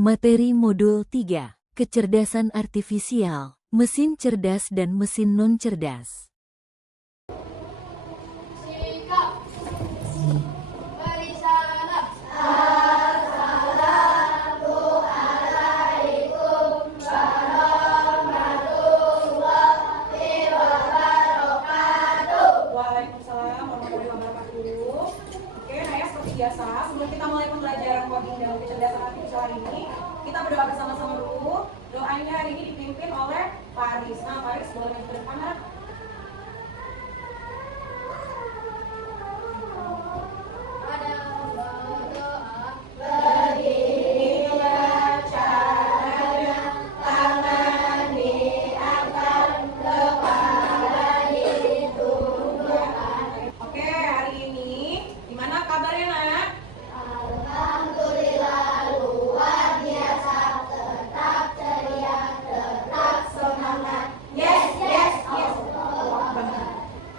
Materi Modul 3, Kecerdasan Artifisial, Mesin Cerdas dan Mesin Non-Cerdas. Waalaikumsalam warahmatullahi wabarakatuh. Oke, nah ya seperti biasa, sebelum kita mulai pembelajaran coding dan kecerdasan artifisial hari ini, kita berdoa bersama-sama dulu. Doanya hari ini dipimpin oleh Faris. Nah, Faris boleh maju ke depan, Nak. Oke, hari ini gimana kabarnya, Nak? Yes, yes, yes.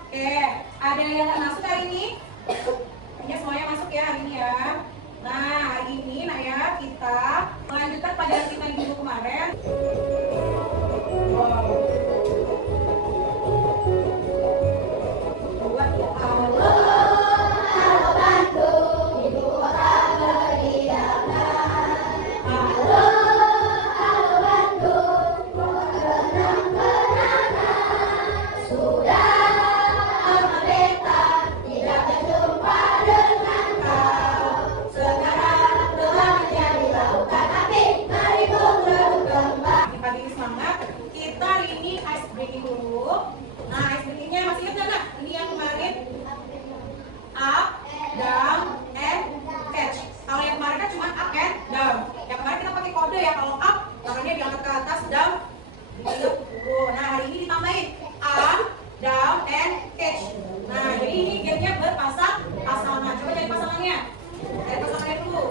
Oke, ada yang nggak masuk hari ini? Ini semuanya masuk ya hari ini ya. Nah, hari ini nah ya kita melanjutkan pelajaran kita yang minggu kemarin. Wow. Buat pagi ini semangat. Kita hari ini ice breaking dulu. Nah, ice breakingnya masih ingat nggak? Ini yang kemarin up, down, and catch. Kalau yang kemarin kan cuma up and down. Yang kemarin kita pakai kode ya. Kalau up, tangannya diangkat ke atas, down, ditiup. Nah, hari ini ditambahin up, down, and catch. Nah, jadi ini gamenya berpasang-pasangan. Coba cari pasangannya. Cari pasangannya dulu.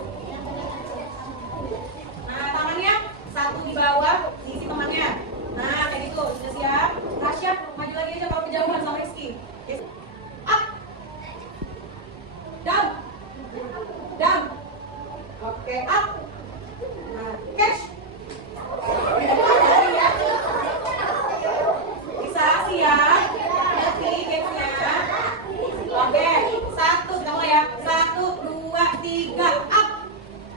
Nah, tangannya satu di bawah, diisi temannya. Nah, kayak gitu. Sudah siap? Rasya, maju lagi aja kalau kejauhan sama Rizky. Yes. Up. Down. Down. Oke, up. Nah, catch. Bisa sih ya. Nanti catch-nya. Oke, satu, kita mulai ya. 1, 2, 3, up.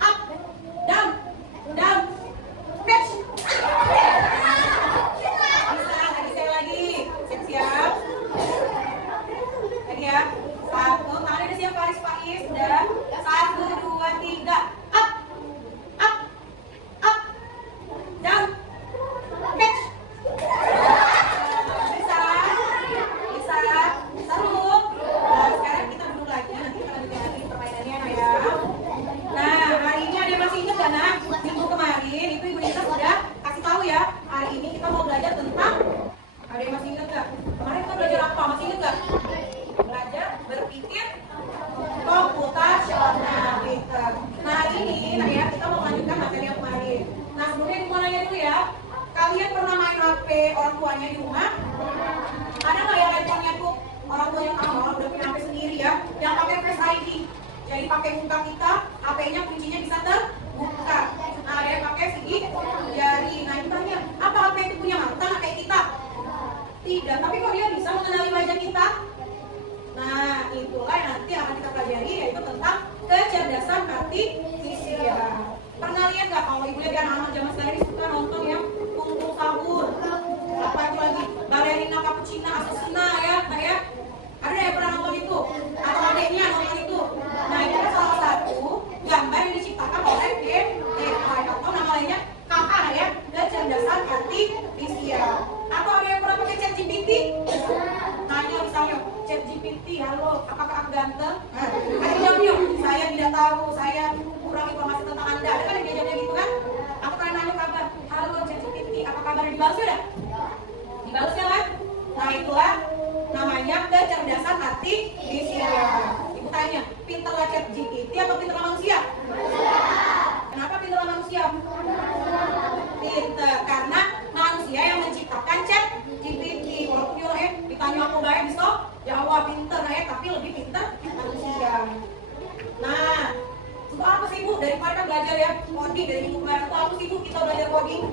Up. Down. Down. Catch. Bisa, lagi sekali lagi. Siap-siap. Lagi ya. 1, tangannya udah siap Faris. Udah. 1, 2, 3. Up. Up. Up. Down. Catch. Bisa. Bisa. Seru. Nah, sekarang kita duduk lagi. Nanti kita lanjutin lagi permainannya ya. Nah, hari ini ada yang masih ingat gak, Nak? Minggu kemarin itu Ibu Nisa sudah kasih tahu ya. Hari ini kita mau belajar tentang, ada yang masih ingat gak? Kemarin kita belajar apa? Masih ingat gak? Belajar berpikir komputasional pintar. Nah, hari ini nah ya kita mau melanjutkan materi yang kemarin. Nah, sebelumnya aku mau nanya dulu ya. Kalian pernah main HP orang tuanya di rumah? Ada nggak ya handphonenya tuh orang tua yang udah punya HP sendiri ya, yang pakai Face ID. Jadi pakai muka kita, HP-nya kuncinya bisa terbuka. Nah, ada yang pakai sidik jari. Nah, ini tanya, apa HP itu punya mata nggak kayak kita? Tidak, tapi kok dia bisa mengenali wajah kita? Nah, itulah yang nanti akan kita pelajari, yaitu tentang kecerdasan artifisial. Pernah lihat nggak kalau ibu lihat anak-anak zaman sekarang ini suka nonton yang Kungfu Kabur, apa itu lagi, Balerina Cappuccina Assassina ya, nah ya. Ada yang pernah nonton itu? Atau adiknya nonton itu? Nah, ini adalah salah satu gambar yang diciptakan oleh AI atau nama lainnya KA ya, kecerdasan artifisial. Atau ada yang pernah pakai ChatGPT? Tanya misalnya, ChatGPT, halo, apakah aku ganteng? Nah, ada yang bilang, saya tidak tahu, saya kurang informasi tentang Anda. Ada kan yang diajarnya gitu kan? Aku tanya nanya kabar, halo ChatGPT, apa kabar? Dibalas ya udah? Dibalas ya kan? Nah, itulah namanya kecerdasan artifisial. Ibu tanya, pintarlah ChatGPT atau pintarlah manusia? Kenapa pintarlah manusia? Pintar, karena manusia yang menciptakan ChatGPT. Walaupun dia ditanya aku baik bisa, ya Allah pintar ya, tapi lebih pintar manusia. Nah, Untuk apa sih Bu? Dari kemarin kan belajar ya coding dari minggu kemarin. Untuk apa sih Bu kita belajar coding?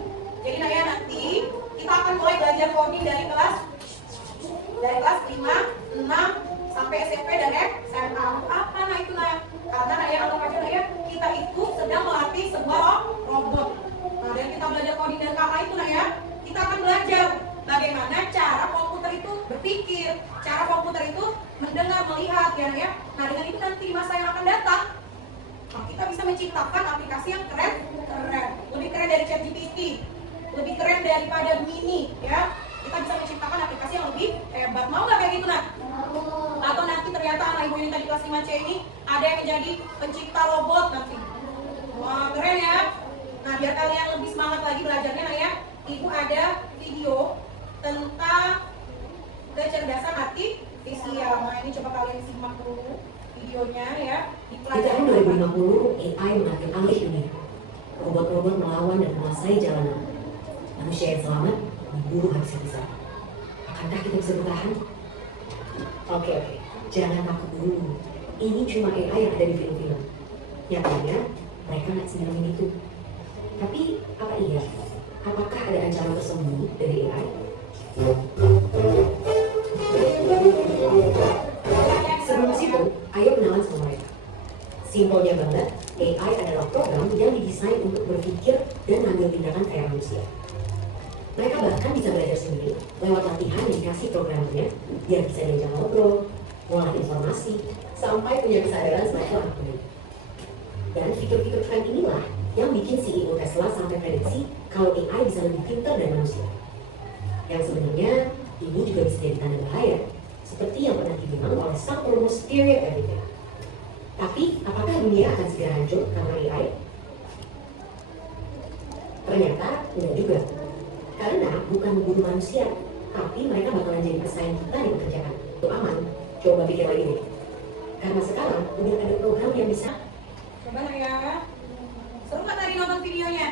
Jadi nah ya nanti kita akan mulai belajar coding dari kelas 5, 6 sampai SMP dan SMA. Apa nah itu nah? Karena nah ya anggap aja nah ya kita itu sedang melatih sebuah robot. Nah dan kita belajar coding dan KK itu nah ya kita akan belajar bagaimana cara komputer itu berpikir, cara komputer itu mendengar, melihat ya nah ya. Nah dengan itu nanti di masa yang akan datang kita bisa menciptakan aplikasi yang keren, lebih keren dari ChatGPT, lebih keren daripada Mini, ya. Kita bisa menciptakan aplikasi yang lebih hebat. Mau nggak kayak gitu, Nak? Atau nanti ternyata anak ibu ini tadi kelas 5C ini ada yang menjadi pencipta robot nanti. Wah, keren ya. Nah, biar kalian lebih semangat lagi belajarnya, nah ya, ibu ada video tentang kecerdasan artifisial. Nah, ini coba kalian simak dulu videonya ya. Di tahun 2050, AI mengambil alih dunia. Robot-robot melawan dan menguasai jalanan. Manusia yang selamat diburu habis-habisan. Akankah kita bisa bertahan? Oke, jangan takut dulu. Ini cuma AI yang ada di film-film. Nyatanya, mereka nggak senangin itu. Tapi, apa iya? Apakah ada ancaman tersembunyi dari AI? Sebelum situ, ayo kenalan sama mereka. Simpelnya banget, AI adalah program yang didesain untuk berpikir dan mengambil tindakan kayak manusia. Mereka bahkan bisa belajar sendiri lewat latihan yang dikasih programnya, biar bisa diajak ngobrol, mengolah informasi, sampai punya kesadaran selevel anak muda. Dan fitur-fitur keren inilah yang bikin CEO Tesla sampai prediksi kalau AI bisa lebih pintar dari manusia. Yang sebenarnya ini juga bisa jadi tanda bahaya, seperti yang pernah dibilang oleh sang perumus Theory of Everything. Tapi, apakah dunia akan segera hancur karena AI? Ternyata, tidak juga. Karena bukan membunuh manusia, tapi mereka bakalan jadi pesaing kita yang bekerjakan. Itu aman, coba pikir lagi deh. Karena sekarang udah ada program yang bisa. Coba nak ya. Seru nggak tadi nonton videonya?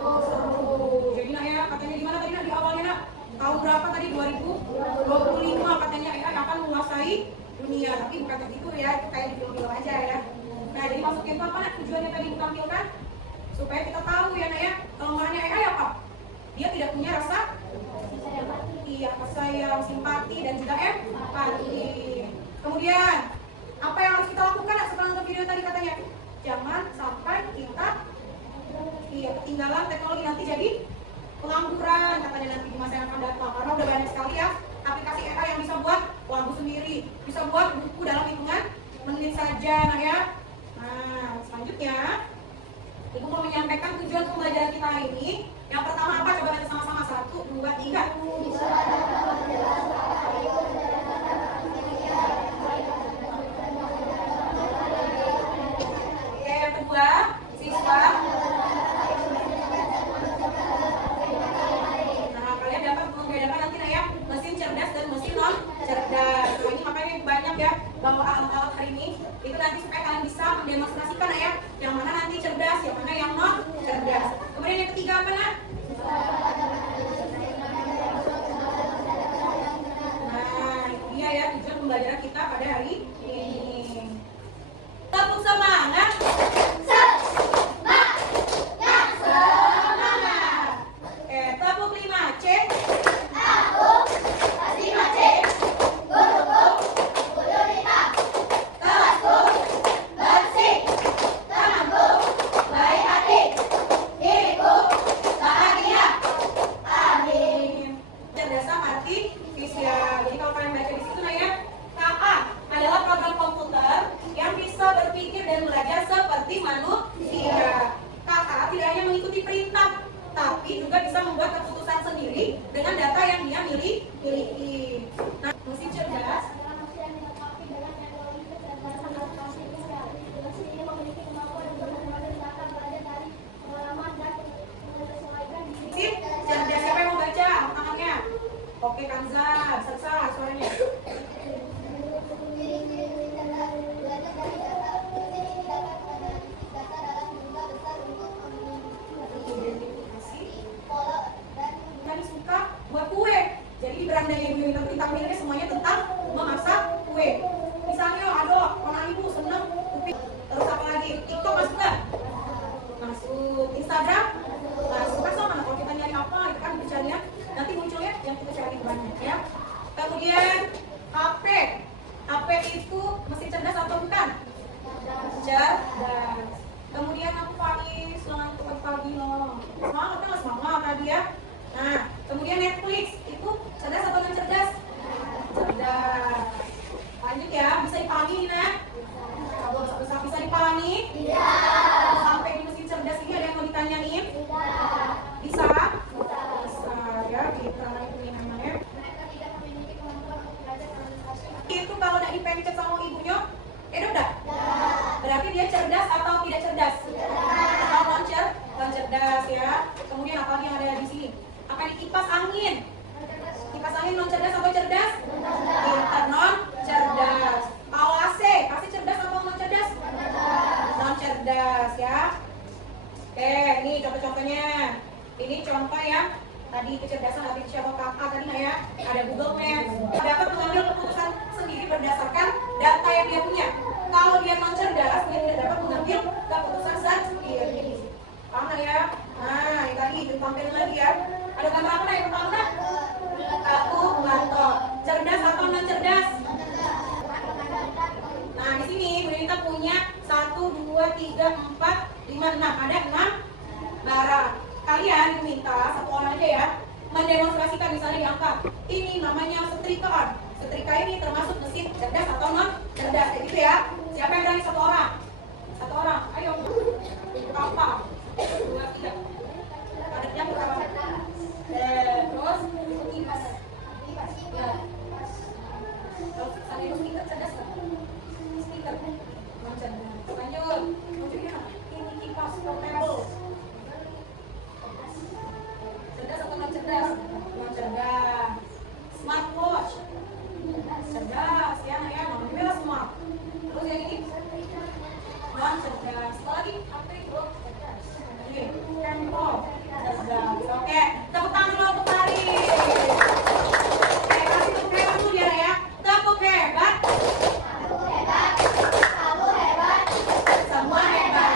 Seru. Jadi nak ya, katanya gimana tadi nak di awalnya nak? Tahun berapa tadi? 2025 katanya AI akan menguasai dunia. Tapi bukan begitu ya, itu kayak di film-film aja ya. Nah jadi maksudnya itu apa nak? Tujuannya tadi ditampilkan supaya kita tahu ya nak ya, kelemahannya AI apa? Dia tidak punya rasa kasih sayang, simpati dan juga empati. Kemudian apa yang harus kita lakukan setelah nonton video tadi katanya? Jangan sampai kita ketinggalan teknologi nanti jadi pengangguran katanya nanti di masa yang akan datang. Karena udah banyak sekali ya aplikasi AI yang bisa buat lagu sendiri, bisa buat buku dalam hitungan menit saja, nah ya. Nah selanjutnya Ibu mau menyampaikan tujuan pembelajaran kita hari ini. Yang pertama apa? Coba baca sama-sama. 1, 2, 3. Oke, yang kedua, siswa. Nah, kalian dapat membedakan nanti nah ya, mesin cerdas dan mesin non cerdas. Nah, ini makanya banyak ya bawa alat-alat hari ini. Itu nanti supaya kalian bisa mendemonstrasikan nah ya, yang mana nanti cerdas, yang mana yang non cerdas. Kemudian yang ketiga apa nak? ya. Nah, kemudian Netflix itu cerdas atau non cerdas? Cerdas. Lanjut ya, bisa dipahami nih Nak? Bisa dipahami? Sampai di mesin cerdas ini ada yang mau ditanyain? Bisa? Bisa ya, kita ini namanya. Itu kalau udah dipencet sama ibunya, udah? Berarti dia cerdas atau tidak cerdas? Atau non cerdas ya. Kemudian apa lagi yang ada di sini? Apa ini kipas angin? Kipas angin non cerdas atau cerdas? Pintar non cerdas. Kalau AC, AC cerdas atau non cerdas? Non cerdas ya. Oke, ini contoh-contohnya. Ini contoh ya. Tadi kecerdasan artificial atau kakak tadi ya. Ada Google Maps. Dapat mengambil keputusan sendiri berdasarkan data yang dia punya. Kalau dia non cerdas, dia tidak dapat mengambil keputusan sendiri. Paham nggak ya? Nah, ini tadi ditampilkan lagi ya. Ada gambar apa yang pertama? Kalkulator. Cerdas atau non cerdas? Nah, di sini Bu Yunita punya 1, 2, 3, 4, 5, 6. Ada 6 barang. Kalian diminta satu orang aja ya mendemonstrasikan misalnya di angka. Ini namanya setrikaan. Setrika ini termasuk mesin cerdas atau non cerdas, kayak gitu ya. Siapa yang berani satu orang? Satu orang. Ayo. Apa? 2, 3. Adanya berapa? Terus kipas. Ya. Terus ada yang stiker cerdas nggak? Stiker non cerdas. Lanjut. Lanjutnya ini kipas portable. Cerdas atau non cerdas? Non cerdas. Smartwatch. Cerdas ya, namanya smart. Terus yang ini non cerdas. Apa lagi? Apa itu? Ini handphone. Cerdas. Oke, tepuk tangan dulu untuk Ari. Oke, kasih tepuk hebat dulu dia ya. Tepuk hebat. Semua hebat.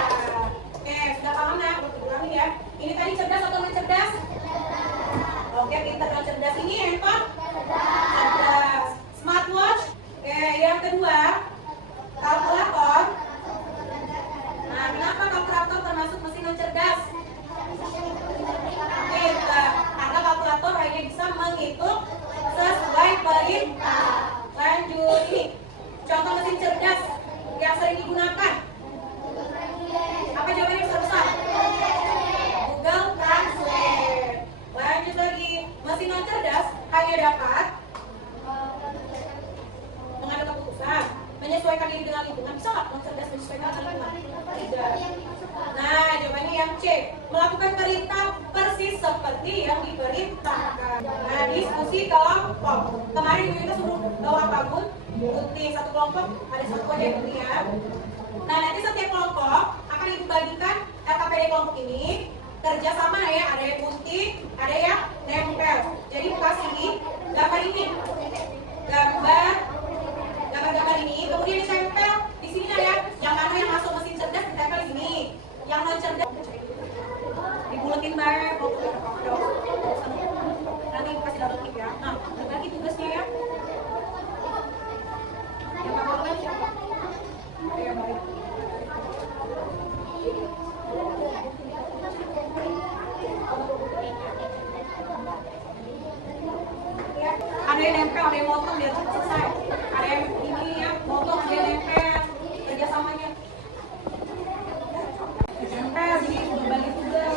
Oke, sudah paham ya? Ulangi ya. Ini tadi cerdas atau non cerdas? Oke, pintar non cerdas ini handphone. Cerdas. Smartwatch. Oke, yang kedua kalkulator. Nah, kenapa kalkulator termasuk mesin non cerdas? Karena kalkulator hanya bisa menghitung sesuai perintah. Lanjut ini contoh mesin cerdas yang sering digunakan. Apa jawabannya besar-besar? Google Translate. Lanjut lagi, mesin non cerdas hanya dapat mengambil keputusan, menyesuaikan diri dengan lingkungan. Bisa nggak non cerdas menyesuaikan dengan lingkungan? Tidak. Nah, jawabannya yang C. Melakukan perintah persis seperti yang diperintahkan. Nah, diskusi kelompok. Kemarin kita suruh Laura Pagun gunting satu kelompok, ada satu aja yang gunting ya. Nah, nanti setiap kelompok akan dibagikan LKPD kelompok ini kerja sama ya. Ada yang gunting, ada yang nempel. Jadi kasih gambar ini, gambar ini, kemudian ditempel di sini ya. Yang mana yang masuk mesin cerdas ditempel di sini. Yang non cerdas dibuletin bareng. Nanti kasih double click ya. Nah, lagi tugasnya ya. Yang pertama siapa? Ayo balik. Ada yang nempel, ada yang motong biar cepat selesai. Ada yang ini ya, motong, ada yang nempel. Kerjasamanya. Nempel, jadi berbagi tugas.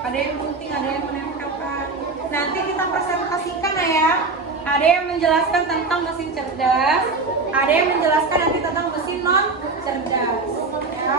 Ada yang gunting, ada yang menempelkan. Nanti kita presentasikan ya. Ada yang menjelaskan tentang mesin cerdas, ada yang menjelaskan nanti tentang mesin non cerdas. Ya.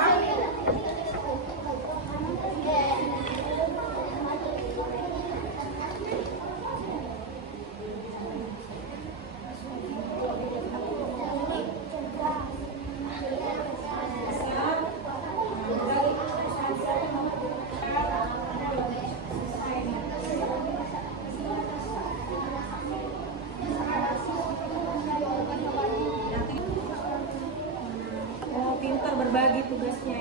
Pintar berbagi tugasnya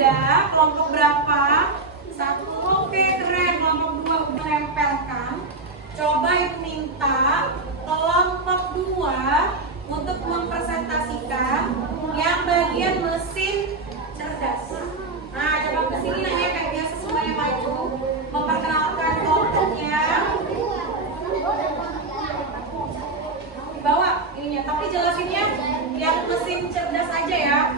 udah, kelompok berapa? 1, oke keren. Kelompok 2 udah nempelkan. Coba ibu minta kelompok 2 untuk mempresentasikan yang bagian mesin cerdas. Nah, coba kesini nanya kayak biasa semuanya maju, memperkenalkan kelompoknya. Dibawa ininya, tapi jelasinnya yang mesin cerdas aja ya.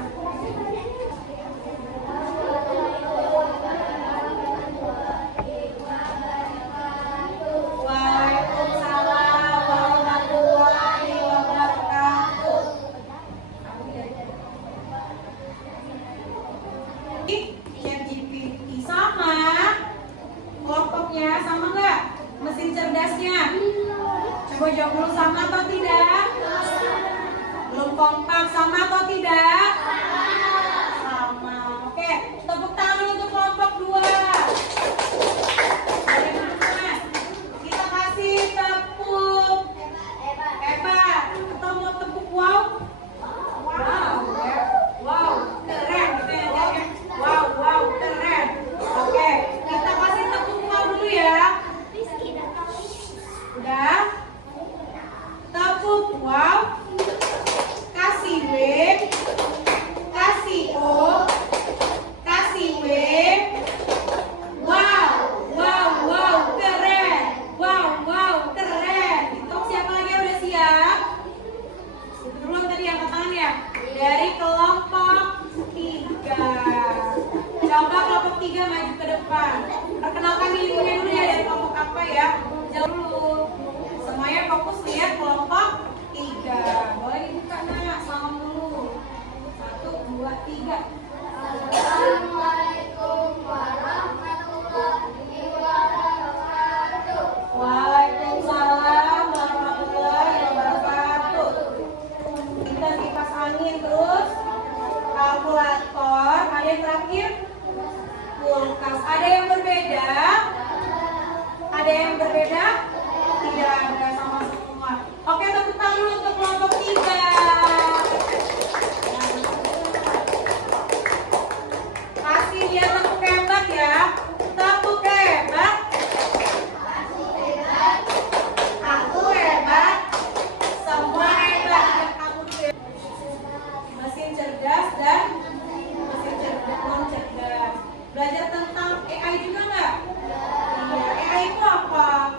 Waalaikumsalam warahmatullahi wabarakatuh. ChatGPT sama kelompoknya sama nggak? Mesin cerdasnya? Coba jawab dulu, sama atau tidak? Belum kompak, sama atau tidak? Sama. Oke, tepuk tangan untuk kelompok 2. Bagaimana? Kita kasih tepuk hebat. Atau mau tepuk wow? Wow, ya. Wow, keren gitu ya, ya. Wow, keren. Oke, kita kasih tepuk wow dulu ya. Udah? Tepuk wow. Kasih W. Kasih O. Kasih W. Wow, keren. Wow, keren. Itu siapa lagi yang udah siap? Itu dulu tadi angkat tangan ya. Dari kelompok 3. Coba kelompok 3 maju ke depan. Perkenalkan dirinya dulu ya, dari kelompok apa ya. Jangan dulu. Semuanya fokus lihat kelompok 3. Boleh dibuka nak, salam dulu. 1, 2, 3. Assalamualaikum warahmatullahi wabarakatuh. Waalaikumsalam warahmatullahi wabarakatuh. Kita kipas angin terus. Kalkulator. Ada yang terakhir? Kulkas. Ada yang berbeda? Ada yang berbeda? Tidak ada, sama semua. Oke, tepuk tangan dulu untuk kelompok 3. Kasih dia tepuk hebat ya. Tepuk hebat. Aku hebat. Semua hebat. Kamu juga. Mesin cerdas dan mesin cerdas non cerdas. Belajar tentang AI juga nggak? Iya. AI itu apa?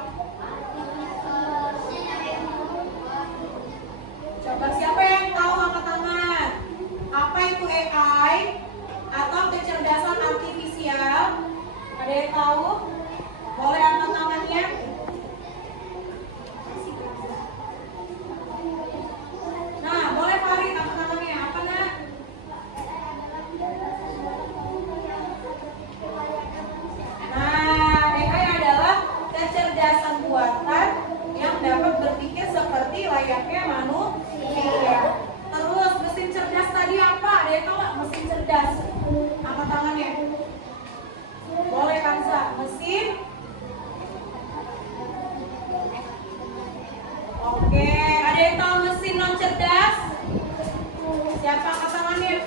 Coba siapa yang tahu, angkat tangan. Apa itu AI atau kecerdasan artifisial? Ada yang tahu? Boleh angkat tangannya? Nah, boleh Farid angkat tangannya. Apa nak? Nah, AI adalah kecerdasan buatan yang dapat berpikir seperti layaknya manusia. Terus mesin cerdas tadi apa? Ada yang tahu nggak mesin cerdas? Angkat tangannya. Boleh Kansa. Mesin. Oke, ada yang tahu mesin non cerdas? Siapa angkat tangannya?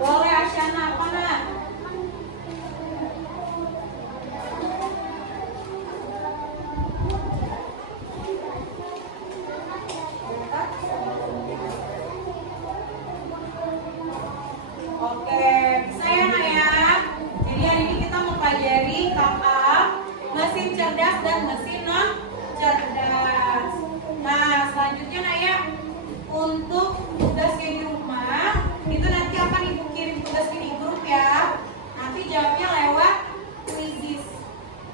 Boleh Asyana, apa nak? Oke, bisa ya nak ya? Jadi hari ini kita mempelajari KA, mesin cerdas dan mesin non cerdas. Nah, selanjutnya nak ya, untuk tugasnya di rumah, itu nanti akan ibu kirim tugasnya di grup ya. Nanti jawabnya lewat quizzes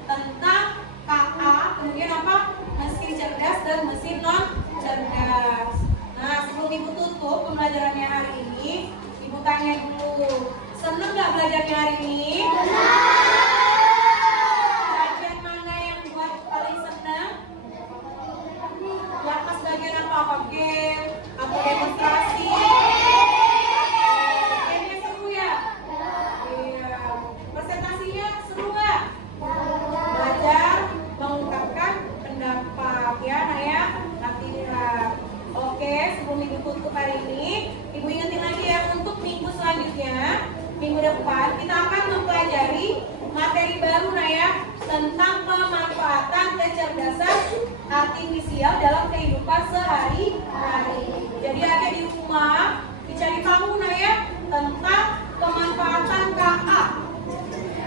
tentang KA, kemudian apa? Mesin cerdas dan mesin non cerdas. Nah, sebelum ibu tutup pembelajarannya hari ini, ibu tanya dulu, seneng nggak belajarnya hari ini? Bagian mana yang buat paling seneng? Yang pas bagian apa? Game atau demonstrasi? Gamenya seru ya? Iya. Presentasinya seru nggak? Belajar mengungkapkan pendapat ya, nah ya, latihan. Oke, sebelum ibu tutup hari ini, ibu ingetin lagi ya, untuk minggu selanjutnya, minggu depan kita akan mempelajari materi baru Naya tentang pemanfaatan kecerdasan artifisial dalam kehidupan sehari-hari. Jadi ada di rumah dicari tahu Naya tentang pemanfaatan KA.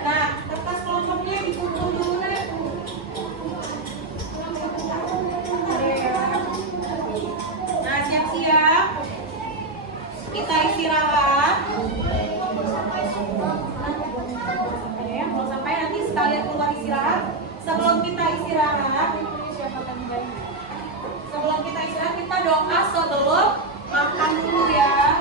Nah, kertas kelompoknya dikumpul dulu Naya. Nah, siap-siap. Kita istirahat. Ya, kalau sampai nanti sekalian keluar istirahat. Sebelum kita istirahat, kita doa sebelum makan dulu ya.